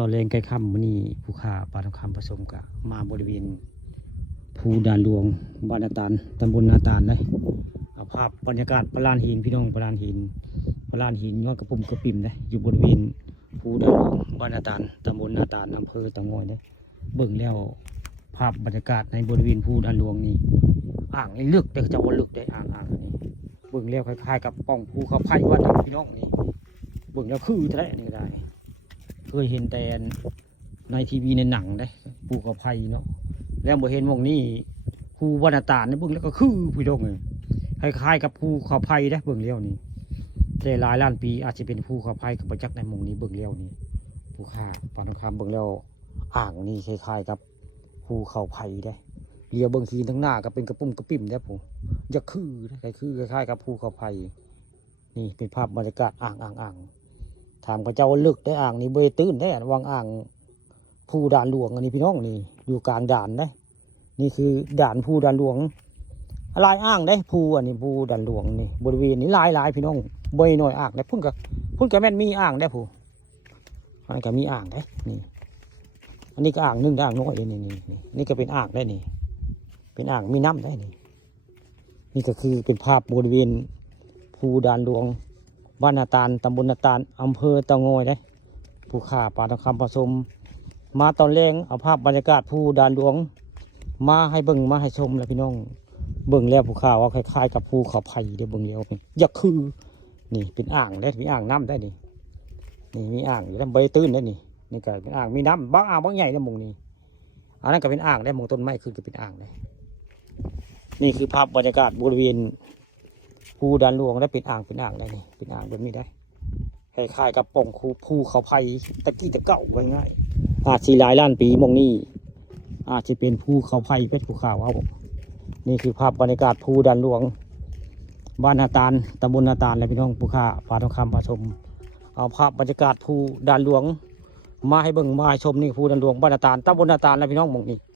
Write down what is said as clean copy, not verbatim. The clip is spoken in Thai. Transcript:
ตอนแรงใกล้ค่ำมื้อนี้ผู้ค้าปลาทองคำผสมกับมาบริเวณภูด่านหลวงบ้านนาตาลตำบลนาตาลได้เอาภาพบรรยากาศพระลานหินพี่น้องพระลานหินยอดกระปุ่มกระปิ่มได้อยู่บริเวณภูด่านหลวงบ้านนาตาลตำบลนาตาลอำเภอเตางอยได้เบิ่งแล้วภาพบรรยากาศในบริเวณภูด่านหลวงนี่อ่างนี่ลึกแต่จะว่าลึกได้อ่างนี่เบิ่งแล้วคล้ายๆกับป่องภูเขาไผ่ว่าพี่น้องนี่เบิ่งแล้วคือแท้นี่ได้เคยเห็นแต่ในทีวีในหนังได้ภูเขาไผ่เนาะแล้วบ่เห็นวงนี้ภูวรรณตาลนี่เบิ่งแล้วก็คือพี่น้องเลยคล้ายๆกับภูเขาไผ่ได้เบิ่งแล้วนี่แต่หลายล้านปีอาจจะเป็นภูเขาไผ่กับประจักษ์ในหมู่นี้เบิ่งแล้วนี่ภูค่าปานคำเบิ่งแล้วอ่างนี่คล้ายๆกับภูเขาไผ่ได้เรียวเบิ่งทีทั้งหน้าก็เป็นกระปุ่มกระปิ่มได้ผมจะคือคล้ายๆกับภูเขาไผ่นี่เป็นภาพบรรยากาศอ่างถามกับเจ้าลึกได้อ่างนี่เบยตื้นได้วางอ่างภูด่านหลวงอันนี้พี่น้องนี่อยู่กลางด่านได้นี่คือด่านภูด่านหลวงลายอ่างได้ภูอันนี้ภูด่านหลวงนี่บริเวณนี้ลายพี่น้องเบยหน่อยอ่างได้พุ่นกับแม่นมีอ่างได้ผู้อันนี้ก็มีอ่างได้นี่อันนี้ก็อ่างนึงได้อ่างน้อยนี่ก็เป็นอ่างได้นี่เป็นอ่างมีน้ำได้นี่ก็คือเป็นภาพบริเวณภูด่านหลวงบ้านนาตาลตำบลนาตาลอำเภอเตางอยได้ผู้ข่าปลาทองคำผสมมาตอนแรงเอาภาพบรรยากาศภูด่านหลวงมาให้เบิ่งมาให้ชมแล้วพี่น้องเบิ่งแล้วผู้ข่าว่าคล้ายๆกับภูเขาไผ่เดี๋ยวเบิ่งแล้วอยากคือนี่เป็นอ่างได้มีอ่างน้ำได้นี่มีอ่างอยู่แล้วใบตื้นได้นี่ก็เป็นอ่างมีน้ำบางอ่างบางใหญ่ได้มงนี้อันนั้นก็เป็นอ่างได้มงต้นไม้คือก็เป็นอ่างได้นี่คือภาพบรรยากาศบริเวณภูด่านหลวงได้เป็นอ่างได้นี่เป็นอ่างแบบนี้ได้คล้ายๆกับป่องภูเขาไผ่ตะกี้ตะเก่าไว้ง่ายอาจสิหลายล้านปีมองนี่อาจจะเป็นภูเขาไผ่เป็นภูเขาเอานี่คือภาพบรรยากาศภูด่านหลวงบ้านนาตาลตำบลนาตาลและพี่น้องผู้ค้าปลาทองคำผสมเอาภาพบรรยากาศภูด่านหลวงมาให้เบิ่งมาให้ชมนี่ภูด่านหลวงบ้านนาตาลตำบลนาตาลและพี่น้องมองนี่